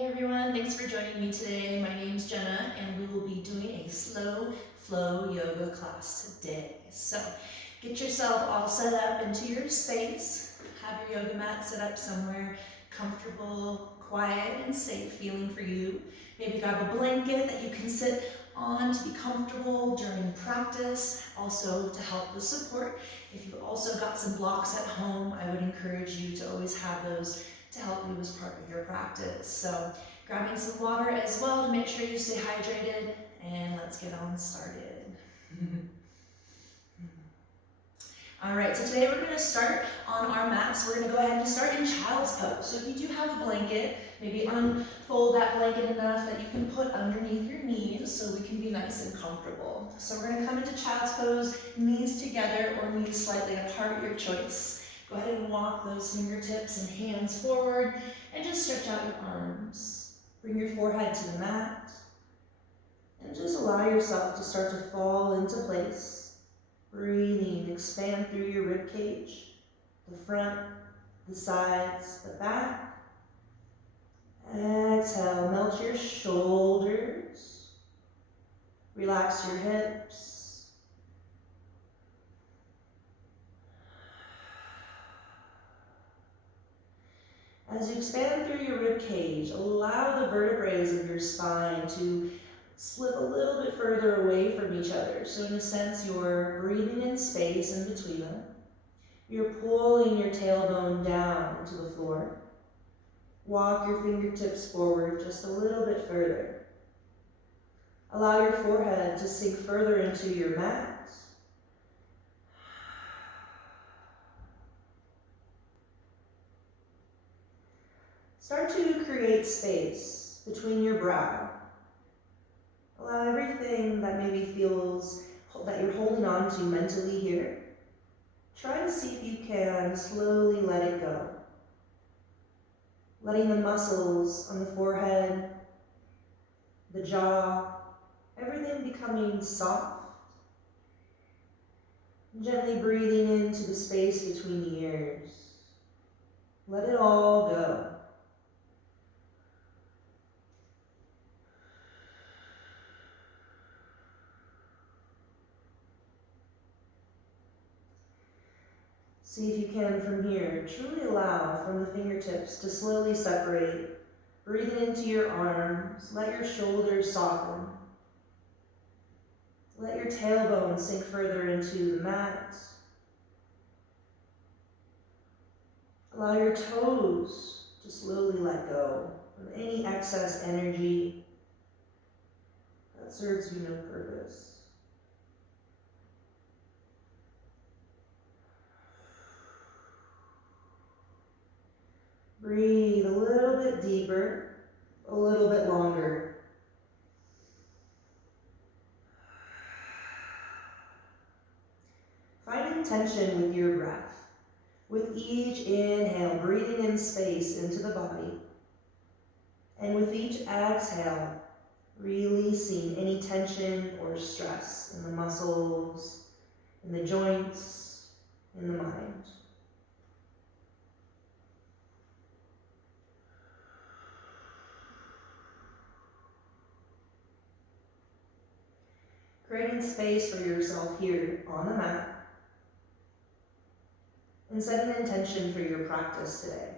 Hey everyone, thanks for joining me today. My name's Jenna and we will be doing a slow flow yoga class today. So get yourself all set up into your space. Have your yoga mat set up somewhere comfortable, quiet, and safe feeling for you. Maybe grab a blanket that you can sit on to be comfortable during practice, also to help with support. If you've also got some blocks at home, I would encourage you to always have those to help you as part of your practice. So grabbing some water as well to make sure you stay hydrated, and let's get on started. All right, so today we're gonna start on our mats. We're gonna go ahead and start in child's pose. So if you do have a blanket, maybe unfold that blanket enough that you can put underneath your knees so we can be nice and comfortable. So we're gonna come into child's pose, knees together or knees slightly apart, your choice. Go ahead and walk those fingertips and hands forward and just stretch out your arms. Bring your forehead to the mat and just allow yourself to start to fall into place. Breathing, expand through your rib cage, the front, the sides, the back. Exhale, melt your shoulders. Relax your hips. As you expand through your rib cage, allow the vertebrae of your spine to slip a little bit further away from each other. So in a sense, you're breathing in space in between them. You're pulling your tailbone down into the floor. Walk your fingertips forward just a little bit further. Allow your forehead to sink further into your mat. Start to create space between your brow. Allow everything that maybe feels that you're holding on to mentally here. Try to see if you can slowly let it go. Letting the muscles on the forehead, the jaw, everything becoming soft. Gently breathing into the space between the ears. Let it all go. See if you can from here truly allow from the fingertips to slowly separate. Breathing into your arms, let your shoulders soften. Let your tailbone sink further into the mat. Allow your toes to slowly let go of any excess energy that serves you no purpose. Breathe a little bit deeper, a little bit longer. Finding tension with your breath. With each inhale, breathing in space into the body. And with each exhale, releasing any tension or stress in the muscles, in the joints, in the mind. Creating space for yourself here on the mat and setting an intention for your practice today.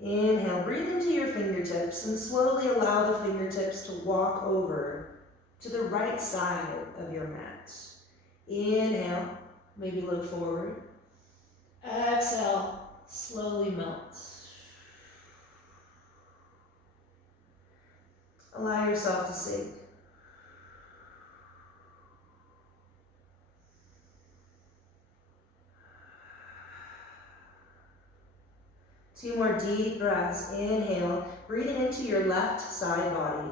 Inhale, breathe into your fingertips and slowly allow the fingertips to walk over to the right side of your mat. Inhale, maybe look forward. Exhale, slowly melt. Allow yourself to sink. Two more deep breaths. Inhale, breathing into your left side body.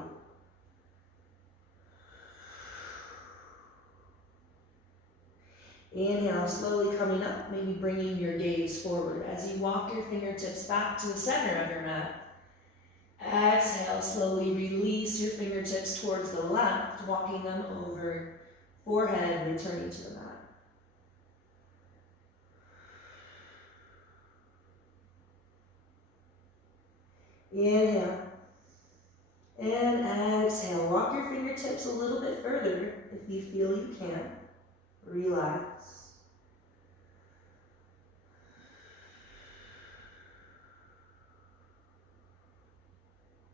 Inhale, slowly coming up, maybe bringing your gaze forward as you walk your fingertips back to the center of your mat. Exhale, slowly release your fingertips towards the left, walking them over, forehead returning to the mat. Inhale. And exhale. Walk your fingertips a little bit further if you feel you can. Relax.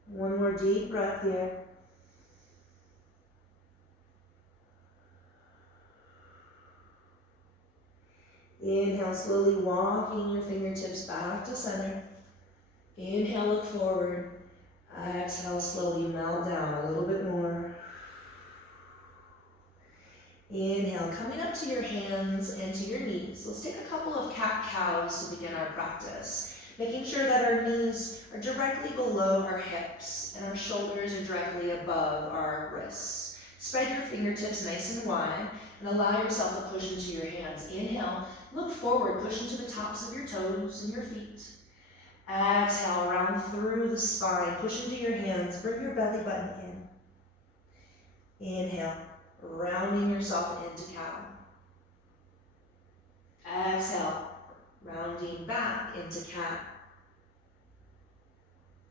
One more deep breath here. Inhale, slowly walking your fingertips back to center. Inhale, look forward. Exhale, slowly melt down a little bit more. Inhale, coming up to your hands and to your knees. Let's take a couple of cat-cows to begin our practice. Making sure that our knees are directly below our hips and our shoulders are directly above our wrists. Spread your fingertips nice and wide and allow yourself to push into your hands. Inhale, look forward, push into the tops of your toes and your feet. Exhale, round through the spine, push into your hands, bring your belly button in. Inhale, rounding yourself into cow. Exhale, rounding back into cat.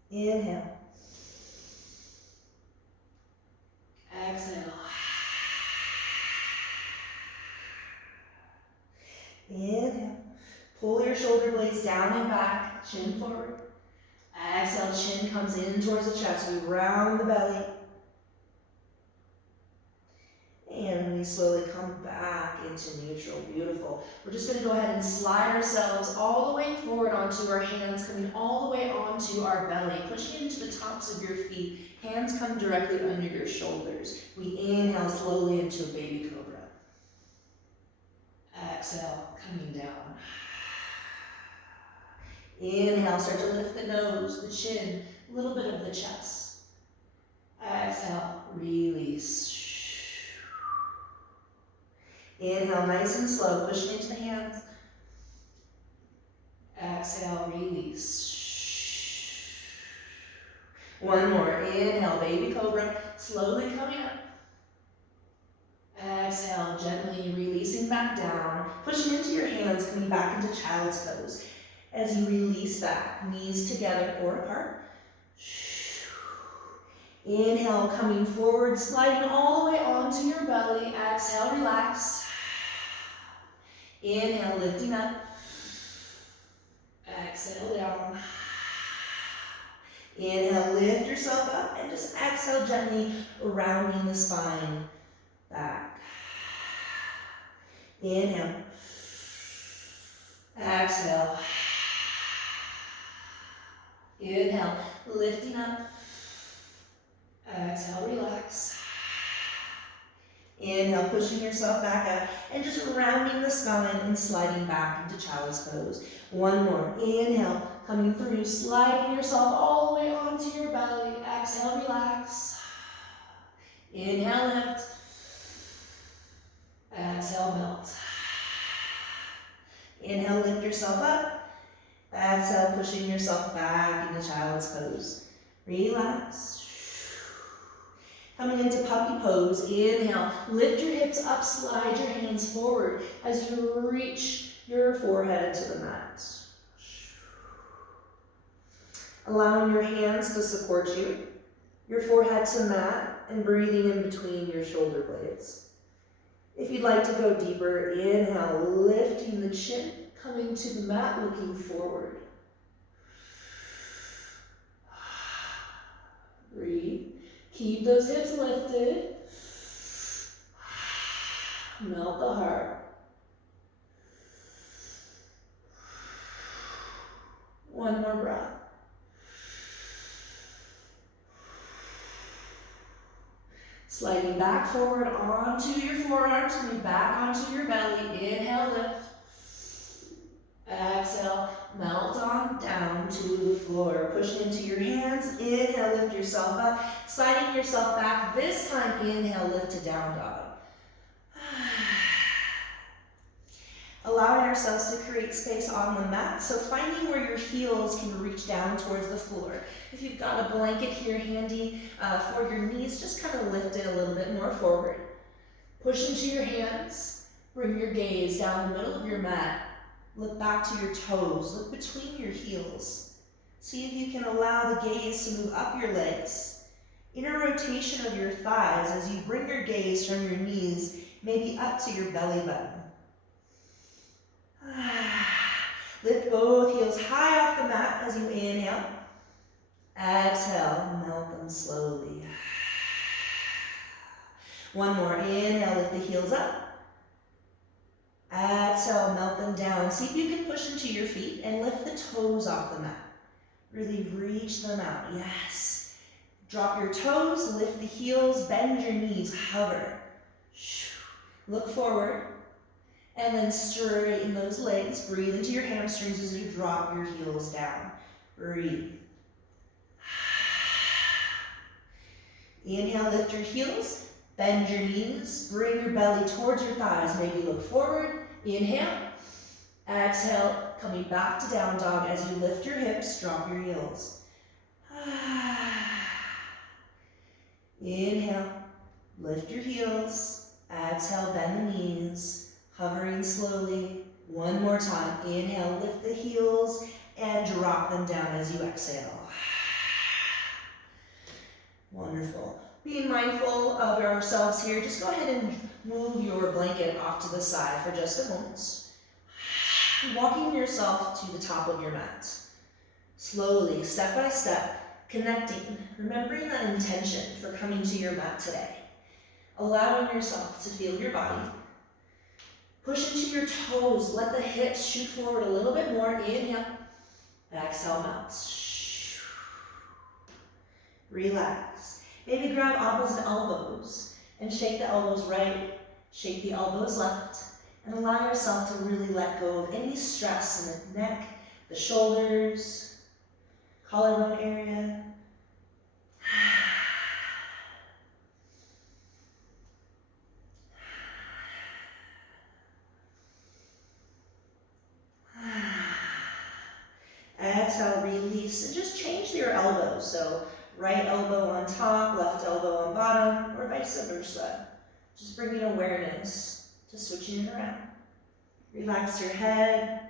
Inhale. Exhale. Inhale. Pull your shoulder blades down and back, chin forward. Exhale, chin comes in towards the chest. We round the belly. And we slowly come back into neutral. Beautiful. We're just going to go ahead and slide ourselves all the way forward onto our hands, coming all the way onto our belly, pushing into the tops of your feet. Hands come directly under your shoulders. We inhale slowly into a baby cobra. Exhale, coming down. Inhale, start to lift the nose, the chin, a little bit of the chest. Exhale, release. Inhale, nice and slow, pushing into the hands. Exhale, release. One more. Inhale, baby cobra, slowly coming up. Exhale, gently releasing back down, pushing into your hands, coming back into child's pose. As you release back, knees together or apart. Inhale, coming forward, sliding all the way onto your belly. Exhale, relax. Inhale, lifting up. Exhale, down. Inhale, lift yourself up and just exhale gently, rounding the spine back. Inhale. Exhale. Inhale, lifting up. Exhale, relax. Inhale, pushing yourself back up and just rounding the spine and sliding back into child's pose. One more. Inhale, coming through, sliding yourself all the way onto your belly. Exhale, relax. Inhale, lift. Exhale, melt. Inhale, lift yourself up. Exhale, pushing yourself back into child's pose. Relax. Coming into puppy pose, inhale, lift your hips up, slide your hands forward as you reach your forehead to the mat. Allowing your hands to support you, your forehead to mat, and breathing in between your shoulder blades. If you'd like to go deeper, inhale, lifting the chin, coming to the mat, looking forward. Breathe. Keep those hips lifted. Melt the heart. One more breath. Sliding back forward onto your forearms, coming back onto your belly. Inhale, lift. Exhale, melt on down to the floor. Pushing into your hands. Inhale, lift yourself up. Sliding yourself back. This time, inhale, lift to down dog. Allowing ourselves to create space on the mat. So finding where your heels can reach down towards the floor. If you've got a blanket here handy for your knees, just kind of lift it a little bit more forward. Push into your hands. Bring your gaze down the middle of your mat. Look back to your toes. Look between your heels. See if you can allow the gaze to move up your legs. Inner rotation of your thighs as you bring your gaze from your knees, maybe up to your belly button. Lift both heels high off the mat as you inhale. Exhale, melt them slowly. One more, inhale, lift the heels up. Exhale, melt them down. See if you can push into your feet and lift the toes off the mat. Really reach them out, yes. Drop your toes, lift the heels, bend your knees, hover. Look forward, and then straighten those legs. Breathe into your hamstrings as you drop your heels down. Breathe. Inhale, lift your heels, bend your knees, bring your belly towards your thighs. Maybe look forward, inhale. Exhale, coming back to down dog as you lift your hips, drop your heels. Inhale, lift your heels. Exhale, bend the knees, hovering slowly. One more time. Inhale, lift the heels and drop them down as you exhale. Wonderful. Being mindful of ourselves here, just go ahead and move your blanket off to the side for just a moment. Walking yourself to the top of your mat. Slowly, step by step, connecting, remembering that intention for coming to your mat today. Allowing yourself to feel your body. Push into your toes, let the hips shoot forward a little bit more. Inhale, exhale, melt. Relax. Maybe grab opposite elbows and shake the elbows right, shake the elbows left, and allow yourself to really let go of any stress in the neck, the shoulders, collarbone area. Exhale, release, and just change your elbows. So right elbow on top, left elbow on bottom, or vice versa. Just bringing awareness to switching it around. Relax your head.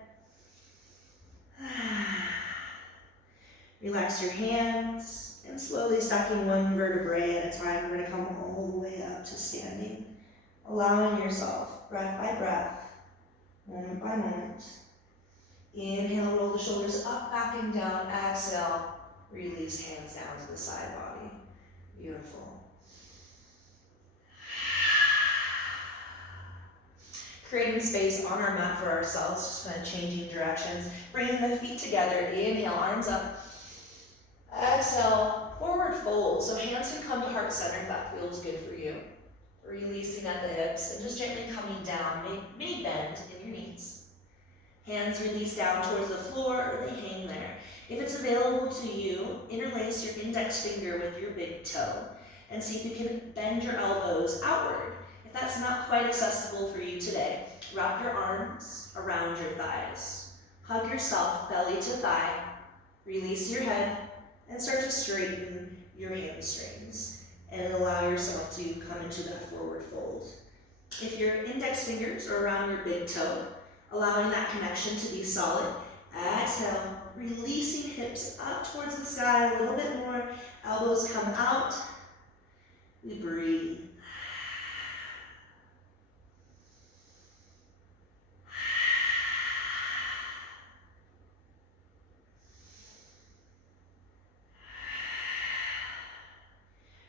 Relax your hands, and slowly stacking one vertebrae at a time, we're going to come all the way up to standing. Allowing yourself, breath by breath, moment by moment. Inhale, roll the shoulders up, back and down. Exhale, release hands down to the side body. Beautiful. Creating space on our mat for ourselves, just kind of changing directions. Bringing the feet together. Inhale, arms up. Exhale, forward fold. So hands can come to heart center if that feels good for you. Releasing at the hips and just gently coming down. Mini bend in your knees. Hands release down towards the floor or they hang there. If it's available to you, interlace your index finger with your big toe and see if you can bend your elbows outward. If that's not quite accessible for you today, wrap your arms around your thighs. Hug yourself, belly to thigh. Release your head and start to straighten your hamstrings and allow yourself to come into that forward fold. If your index fingers are around your big toe, allowing that connection to be solid. Exhale, releasing hips up towards the sky a little bit more. Elbows come out. We breathe.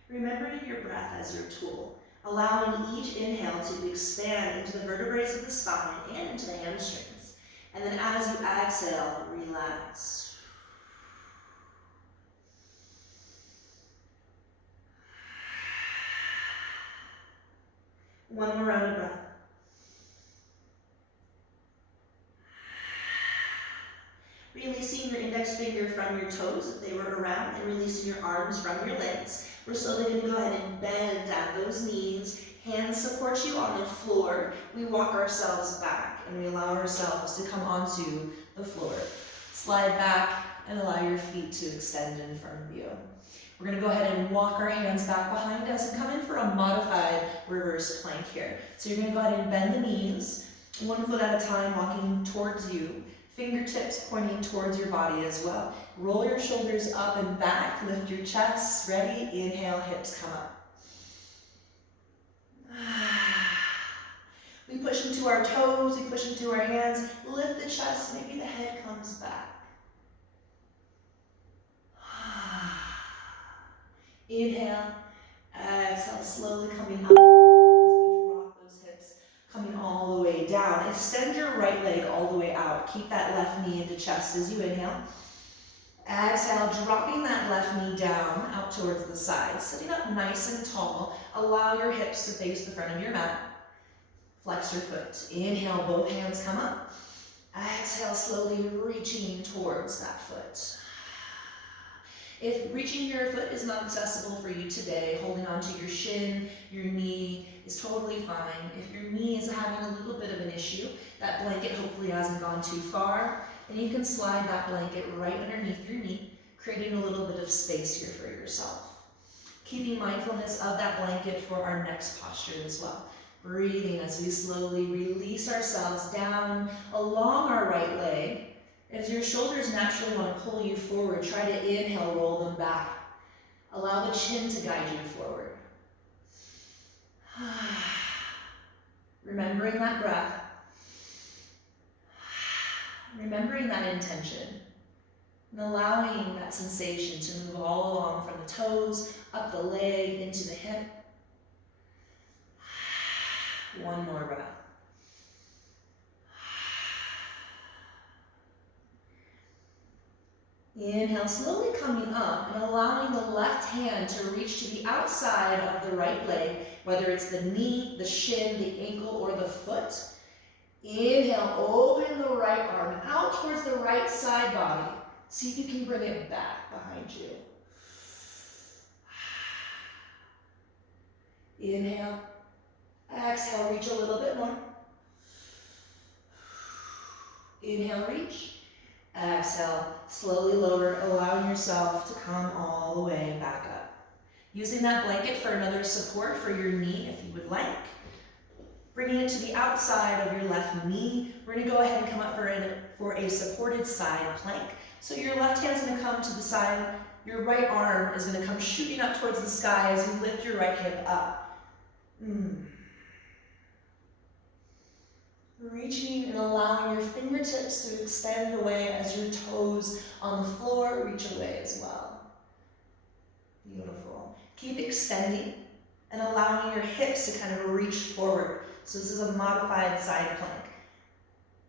Remembering your breath as your tool, allowing each inhale to expand into the vertebrae of the spine and into the hamstrings. And then as you exhale, relax. One more round of breath. Releasing your index finger from your toes if they were around, and releasing your arms from your legs. We're slowly going to go ahead and bend at those knees. Hands support you on the floor. We walk ourselves back and we allow ourselves to come onto the floor. Slide back and allow your feet to extend in front of you. We're going to go ahead and walk our hands back behind us and come in for a modified reverse plank here. So you're going to go ahead and bend the knees, 1 foot at a time, walking towards you. Fingertips pointing towards your body as well. Roll your shoulders up and back, lift your chest, ready, inhale, hips come up. We push into our toes, we push into our hands, lift the chest, maybe the head comes back. Inhale, exhale, slowly coming up. As we drop those hips, coming all the way down. Extend your right leg all the way out. Keep that left knee into chest as you inhale. Exhale, dropping that left knee down out towards the side. Sitting up nice and tall. Allow your hips to face the front of your mat. Flex your foot. Inhale, both hands come up. Exhale, slowly reaching towards that foot. If reaching your foot is not accessible for you today, holding onto your shin, your knee is totally fine. If your knee is having a little bit of an issue, that blanket hopefully hasn't gone too far, and you can slide that blanket right underneath your knee, creating a little bit of space here for yourself. Keeping mindfulness of that blanket for our next posture as well. Breathing as we slowly release ourselves down along our right leg. As your shoulders naturally want to pull you forward, try to inhale, roll them back. Allow the chin to guide you forward. Remembering that breath. Remembering that intention. And allowing that sensation to move all along from the toes, up the leg, into the hip. One more breath. Inhale, slowly coming up and allowing the left hand to reach to the outside of the right leg, whether it's the knee, the shin, the ankle, or the foot. Inhale, open the right arm out towards the right side body. See if you can bring it back behind you. Inhale, exhale, reach a little bit more. Inhale, reach. Exhale, slowly lower, allowing yourself to come all the way back up. Using that blanket for another support for your knee if you would like. Bringing it to the outside of your left knee. We're going to go ahead and come up for a supported side plank. So your left hand's going to come to the side. Your right arm is going to come shooting up towards the sky as you lift your right hip up. Reaching and allowing your fingertips to extend away as your toes on the floor reach away as well. Beautiful. Keep extending and allowing your hips to kind of reach forward. So this is a modified side plank.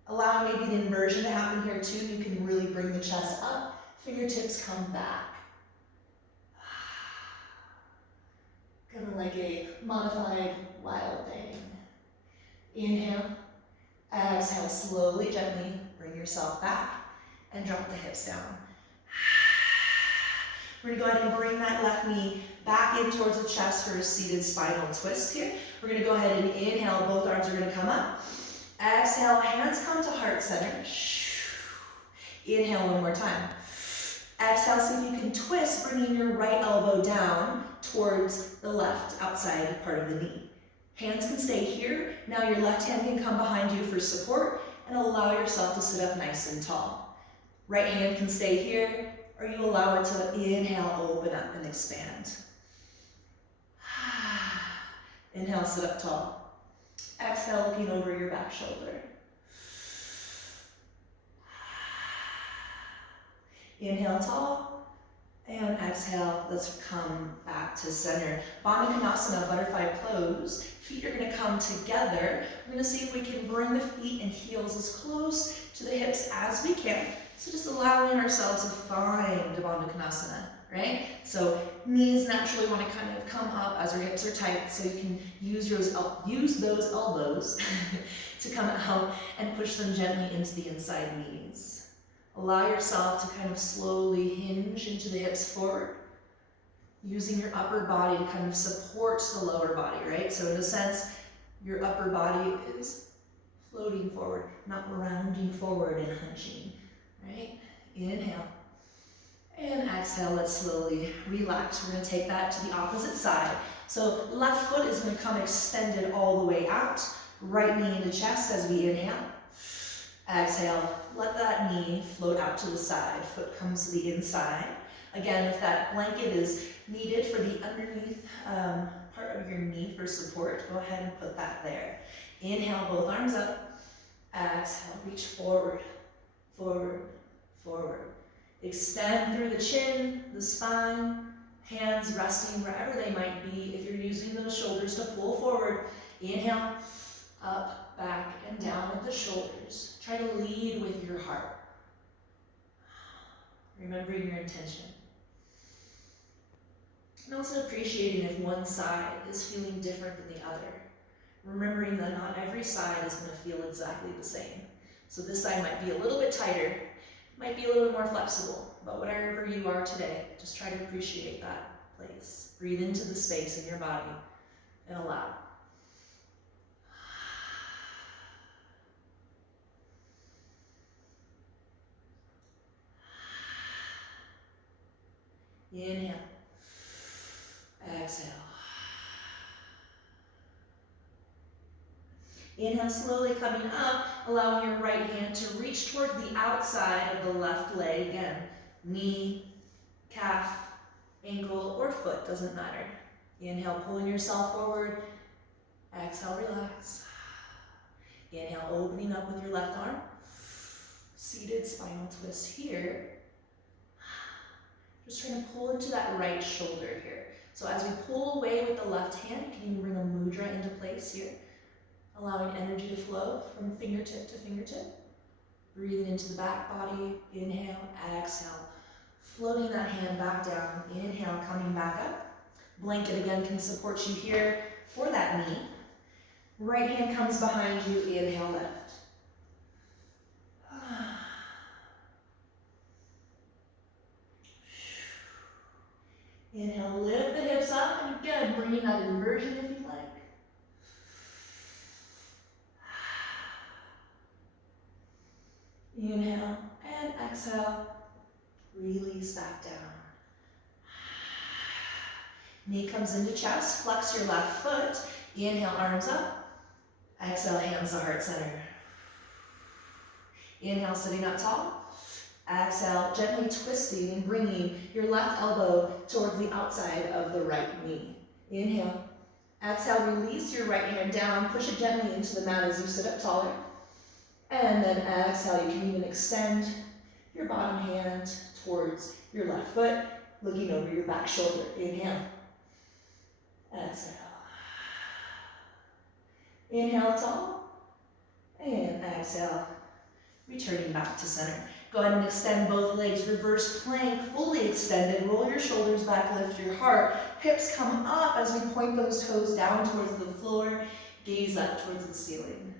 Allowing maybe the inversion to happen here too. You can really bring the chest up. Fingertips come back. Kind of like a modified wild thing. Inhale. Exhale, slowly, gently bring yourself back and drop the hips down. We're going to go ahead and bring that left knee back in towards the chest for a seated spinal twist here. We're going to go ahead and inhale, both arms are going to come up. Exhale, hands come to heart center. Inhale one more time. Exhale, see if you can twist, bringing your right elbow down towards the left outside part of the knee. Hands can stay here. Now your left hand can come behind you for support and allow yourself to sit up nice and tall. Right hand can stay here, or you allow it to inhale, open up and expand. Inhale, sit up tall. Exhale, looking over your back shoulder. Inhale, tall. And exhale, let's come back to center. Bandha Konasana, butterfly pose. Feet are going to come together. We're going to see if we can bring the feet and heels as close to the hips as we can. So just allowing ourselves to find Bandha Konasana, right? So knees naturally want to kind of come up as our hips are tight, so you can use those elbows to come out and push them gently into the inside knees. Allow yourself to kind of slowly hinge into the hips forward, using your upper body to kind of support the lower body, right? So in a sense, your upper body is floating forward, not rounding forward and hunching, right? Inhale. And exhale, let's slowly relax. We're going to take that to the opposite side. So left foot is going to come extended all the way out. Right knee into chest as we inhale. Exhale, let that knee float out to the side, foot comes to the inside. Again, if that blanket is needed for the underneath part of your knee for support, go ahead and put that there. Inhale, both arms up. Exhale, reach forward, forward, forward. Extend through the chin, the spine, hands resting wherever they might be. If you're using those shoulders to pull forward, inhale, up, back, and down with the shoulders. Try to lead with your heart. Remembering your intention. And also appreciating if one side is feeling different than the other. Remembering that not every side is going to feel exactly the same. So this side might be a little bit tighter, might be a little bit more flexible, but whatever you are today, just try to appreciate that place. Breathe into the space in your body and allow. Inhale. Exhale. Inhale, slowly coming up, allowing your right hand to reach towards the outside of the left leg. Again, knee, calf, ankle, or foot, doesn't matter. Inhale, pulling yourself forward. Exhale, relax. Inhale, opening up with your left arm. Seated spinal twist here. Just trying to pull into that right shoulder here. So as we pull away with the left hand, can you bring a mudra into place here? Allowing energy to flow from fingertip to fingertip. Breathing into the back body. Inhale, exhale. Floating that hand back down. Inhale, coming back up. Blanket again can support you here for that knee. Right hand comes behind you. Inhale, lift. Inhale, lift the hips up, and again, bringing that inversion if you like. Inhale and exhale, release back down. Knee comes into chest, flex your left foot. Inhale, arms up. Exhale, hands to heart center. Inhale, sitting up tall. Exhale, gently twisting and bringing your left elbow towards the outside of the right knee. Inhale. Exhale, release your right hand down. Push it gently into the mat as you sit up taller. And then exhale, you can even extend your bottom hand towards your left foot, looking over your back shoulder. Inhale. Exhale. Inhale, tall. And exhale, returning back to center. Go ahead and extend both legs, reverse plank, fully extended. Roll your shoulders back, lift your heart. Hips come up as we point those toes down towards the floor. Gaze up towards the ceiling.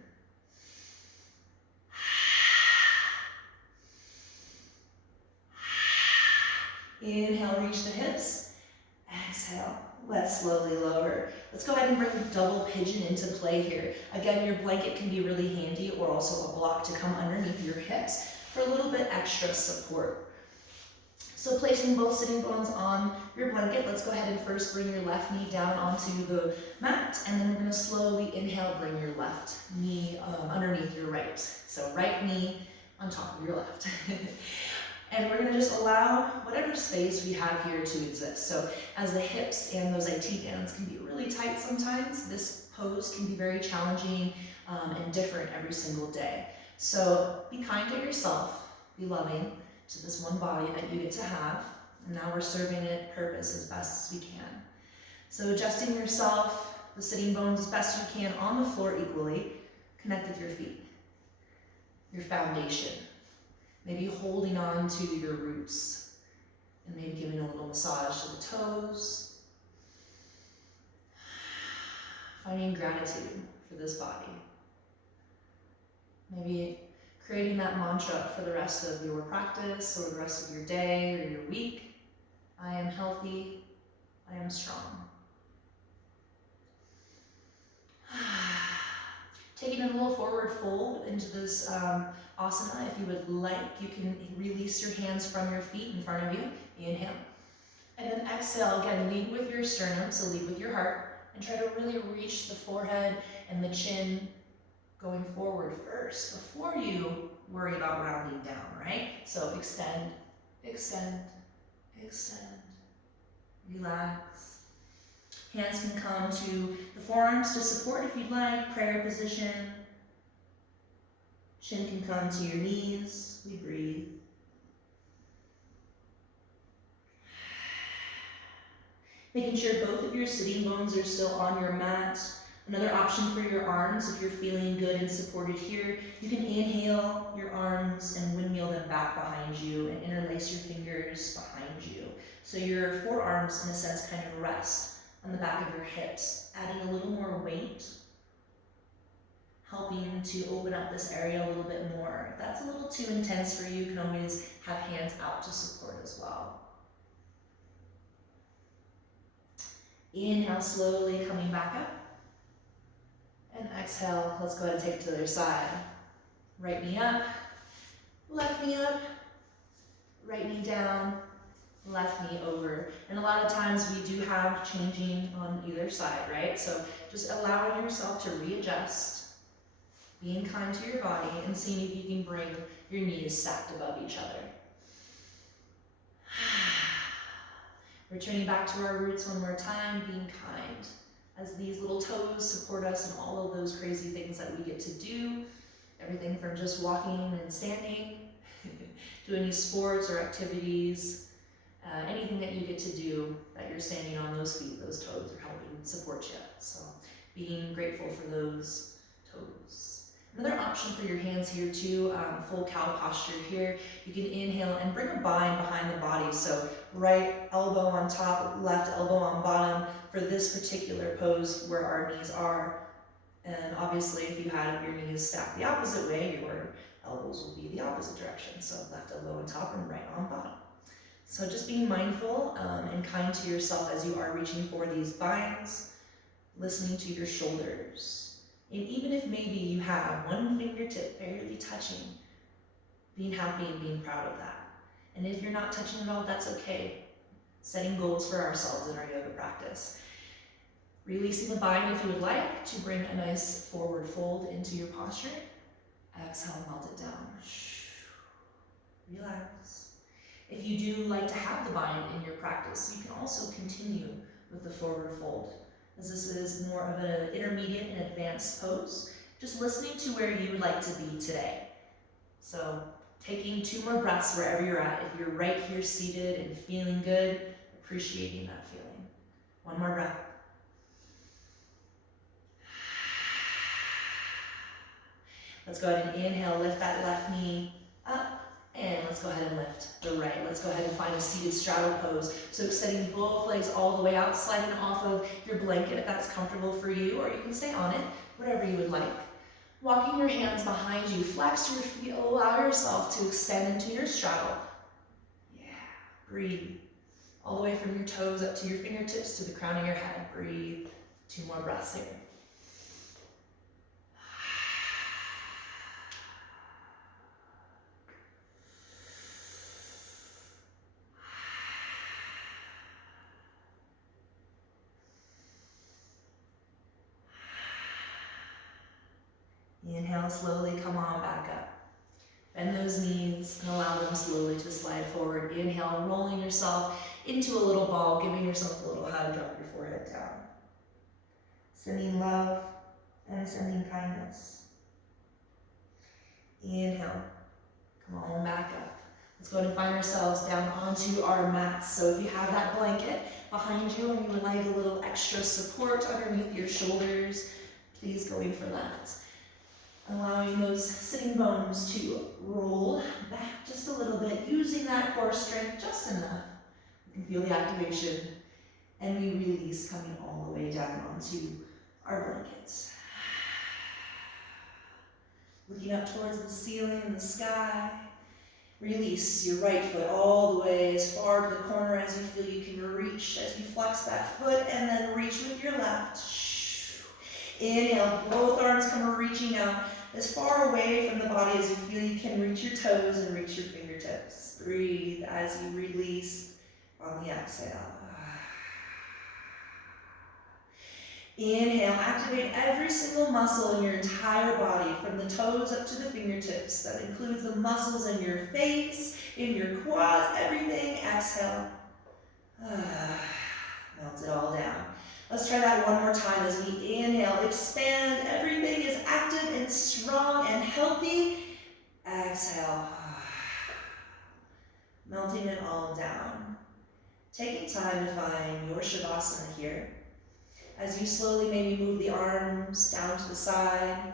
Inhale, reach the hips. Exhale, let's slowly lower. Let's go ahead and bring double pigeon into play here. Again, your blanket can be really handy or also a block to come underneath your hips for a little bit extra support. So placing both sitting bones on your blanket, let's go ahead and first bring your left knee down onto the mat, and then we're going to slowly inhale, bring your left knee underneath your right. So right knee on top of your left. And we're going to just allow whatever space we have here to exist. So as the hips and those IT bands can be really tight sometimes, this pose can be very challenging and different every single day. So be kind to yourself, be loving to this one body that you get to have, and now we're serving it purpose as best as we can. So adjusting yourself, the sitting bones as best you can on the floor equally, connect with your feet, your foundation, maybe holding on to your roots, and maybe giving a little massage to the toes, finding gratitude for this body. Maybe creating that mantra for the rest of your practice or the rest of your day or your week. I am healthy, I am strong. Taking a little forward fold into this asana, if you would like, you can release your hands from your feet in front of you. Inhale. And then exhale, again, lead with your sternum, so lead with your heart, and try to really reach the forehead and the chin going forward first before you worry about rounding down, right? So extend, extend, extend, relax. Hands can come to the forearms to support if you'd like, prayer position. Chin can come to your knees. We breathe. Making sure both of your sitting bones are still on your mat. Another option for your arms, if you're feeling good and supported here, you can inhale your arms and windmill them back behind you and interlace your fingers behind you. So your forearms, in a sense, kind of rest on the back of your hips, adding a little more weight, helping to open up this area a little bit more. If that's a little too intense for you, you can always have hands out to support as well. Inhale slowly, coming back up. And exhale, let's go ahead and take it to the other side. Right knee up, left knee up, right knee down, left knee over. And a lot of times we do have changing on either side, right? So just allowing yourself to readjust, being kind to your body, and seeing if you can bring your knees stacked above each other. Returning back to our roots one more time, being kind, as these little toes support us in all of those crazy things that we get to do. Everything from just walking and standing, to any sports or activities, anything that you get to do that you're standing on those feet, those toes are helping support you. So being grateful for those toes. Another option for your hands here too, full cow posture here. You can inhale and bring a bind behind the body. So right elbow on top, left elbow on bottom for this particular pose where our knees are. And obviously if you had your knees stacked the opposite way, your elbows will be the opposite direction. So left elbow on top and right on bottom. So just being mindful and kind to yourself as you are reaching for these binds, listening to your shoulders. And even if maybe you have one fingertip barely touching, being happy and being proud of that. And if you're not touching at all, that's okay. Setting goals for ourselves in our yoga practice. Releasing the bind if you would like to bring a nice forward fold into your posture. Exhale, melt it down. Relax. If you do like to have the bind in your practice, you can also continue with the forward fold, as this is more of an intermediate and advanced pose, just listening to where you would like to be today. So taking 2 more breaths wherever you're at. If you're right here seated and feeling good, appreciating that feeling. 1 more breath. Let's go ahead and inhale, lift that left knee up. And let's go ahead and lift the right. Let's go ahead and find a seated straddle pose. So extending both legs all the way out, sliding off of your blanket if that's comfortable for you, or you can stay on it, whatever you would like. Walking your hands behind you, flex your feet, allow yourself to extend into your straddle. Yeah, breathe. All the way from your toes up to your fingertips to the crown of your head. Breathe. 2 more breaths here. Inhale, slowly come on back up. Bend those knees and allow them slowly to slide forward. Inhale, rolling yourself into a little ball, giving yourself a little hug, drop your forehead down. Sending love and sending kindness. Inhale, come on back up. Let's go ahead and find ourselves down onto our mats. So if you have that blanket behind you and you would like a little extra support underneath your shoulders, please go in for that. Allowing those sitting bones to roll back just a little bit, using that core strength just enough. You can feel the activation, and we release coming all the way down onto our blankets. Looking up towards the ceiling and the sky. Release your right foot all the way as far to the corner as you feel you can reach, as you flex that foot, and then reach with your left. Inhale, both arms come reaching out as far away from the body as you feel you can reach your toes and reach your fingertips. Breathe as you release on the exhale. Inhale, activate every single muscle in your entire body, from the toes up to the fingertips. That includes the muscles in your face, in your quads, everything. Exhale. Melt it all down. Let's try that one more time as we inhale. Expand. Everything is active and strong and healthy. Exhale. Melting it all down. Taking time to find your Shavasana here. As you slowly maybe move the arms down to the side,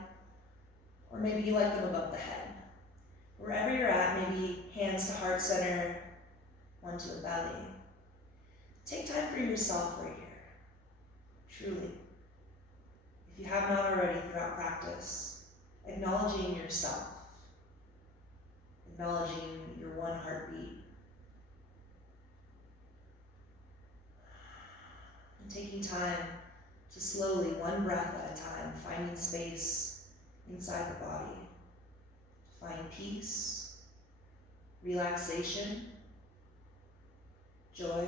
or maybe you like them above the head. Wherever you're at, maybe hands to heart center, one to the belly. Take time for yourself right here, truly. If you have not already throughout practice, acknowledging yourself, acknowledging your one heartbeat, and taking time to slowly, one breath at a time, finding space inside the body, to find peace, relaxation, joy.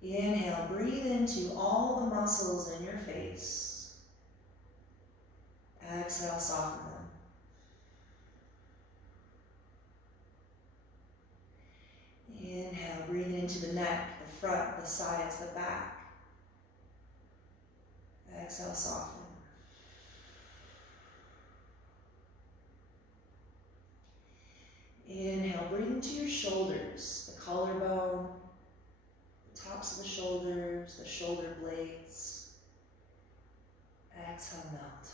Inhale, breathe into all the muscles in your face. Exhale, soften them. Inhale, breathe into the neck, the front, the sides, the back. Exhale, soften. Inhale, breathe into your shoulders, the collarbone, the tops of the shoulder blades. Exhale, melt.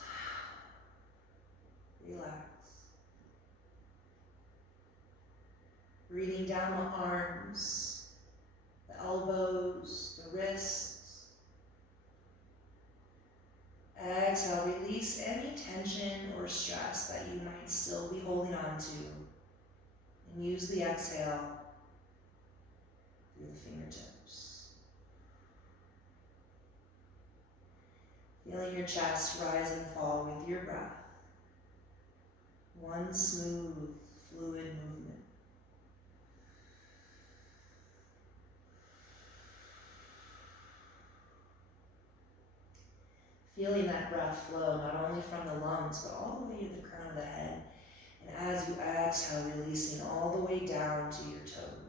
Relax. Breathing down the arms, the elbows, the wrists. Exhale, release any tension or stress that you might still be holding on to. And use the exhale through the fingertips. Feeling your chest rise and fall with your breath. One smooth, fluid movement. Feeling that breath flow not only from the lungs, but all the way to the crown of the head. And as you exhale, releasing all the way down to your toes.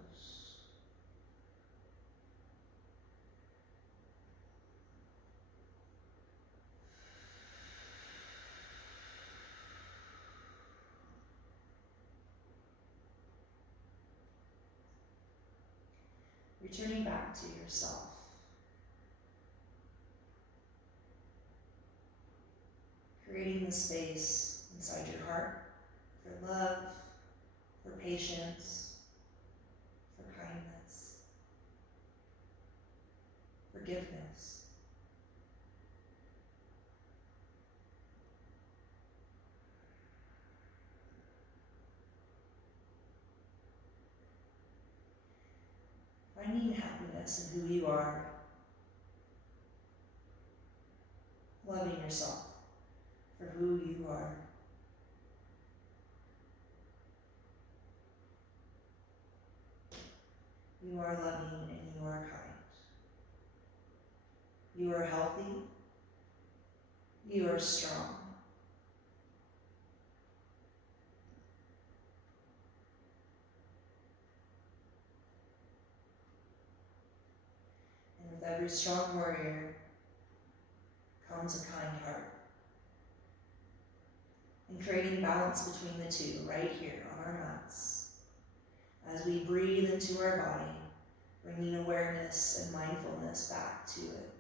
Returning back to yourself. Creating the space inside your heart for love, for patience, for kindness, forgiveness. Finding happiness in who you are, loving yourself for who you are. You are loving and you are kind. You are healthy. You are strong. And with every strong warrior comes a kind heart. And creating balance between the two right here on our mats. As we breathe into our body, bringing awareness and mindfulness back to it,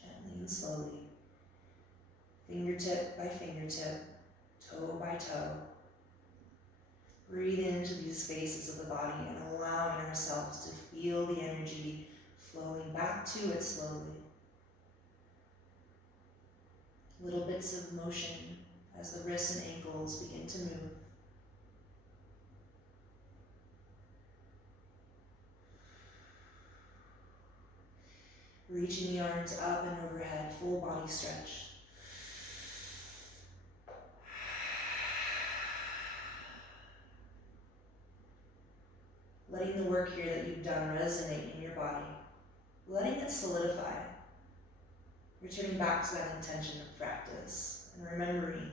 gently and slowly, fingertip by fingertip, toe by toe. Breathe into these spaces of the body and allowing ourselves to feel the energy flowing back to it slowly. Little bits of motion as the wrists and ankles begin to move. Reaching the arms up and overhead, full body stretch. Letting the work here that you've done resonate in your body. letting it solidify, returning back to that intention of practice, and remembering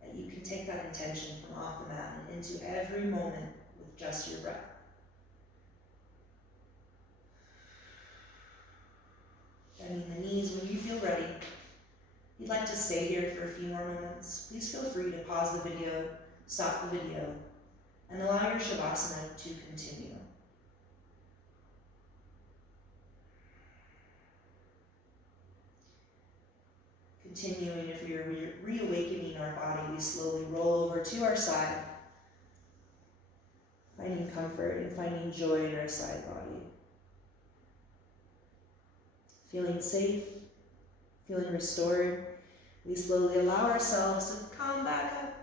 that you can take that intention from off the mat and into every moment with just your breath. Bending the knees when you feel ready. If you'd like to stay here for a few more moments, please feel free to pause the video, stop the video, and allow your Shavasana to continue. Continuing, if you're reawakening our body, we slowly roll over to our side, finding comfort and finding joy in our side body. Feeling safe, feeling restored, we slowly allow ourselves to come back up.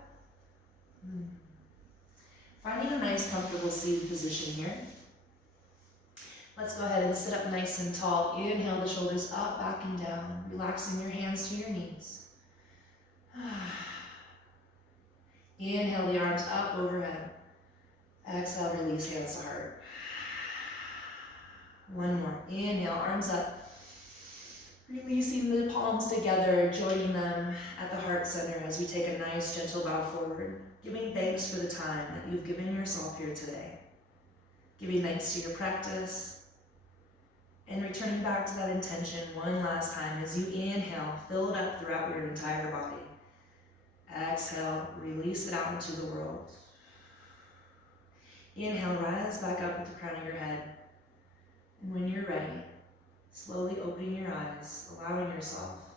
Finding a nice, comfortable seated position here. Let's go ahead and sit up nice and tall. Inhale the shoulders up, back and down, relaxing your hands to your knees. Inhale the arms up overhead. Exhale, release hands to heart. One more. Inhale, arms up. Releasing the palms together, joining them at the heart center as we take a nice, gentle bow forward. Giving thanks for the time that you've given yourself here today. Giving thanks to your practice. And returning back to that intention one last time as you inhale, fill it up throughout your entire body. Exhale, release it out into the world. Inhale, rise back up with the crown of your head. And when you're ready, slowly opening your eyes, allowing yourself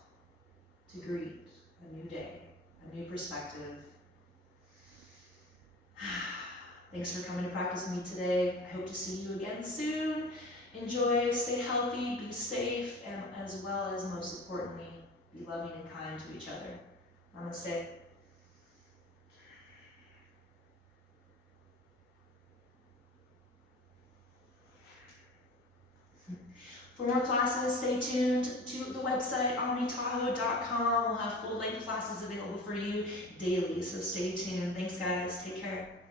to greet a new day, a new perspective. Thanks for coming to practice with me today. I hope to see you again soon. Enjoy, stay healthy, be safe, and as well as, most importantly, be loving and kind to each other. Namaste. For more classes, stay tuned to the website, omnitahoe.com. We'll have full-length classes available for you daily, so stay tuned. Thanks, guys. Take care.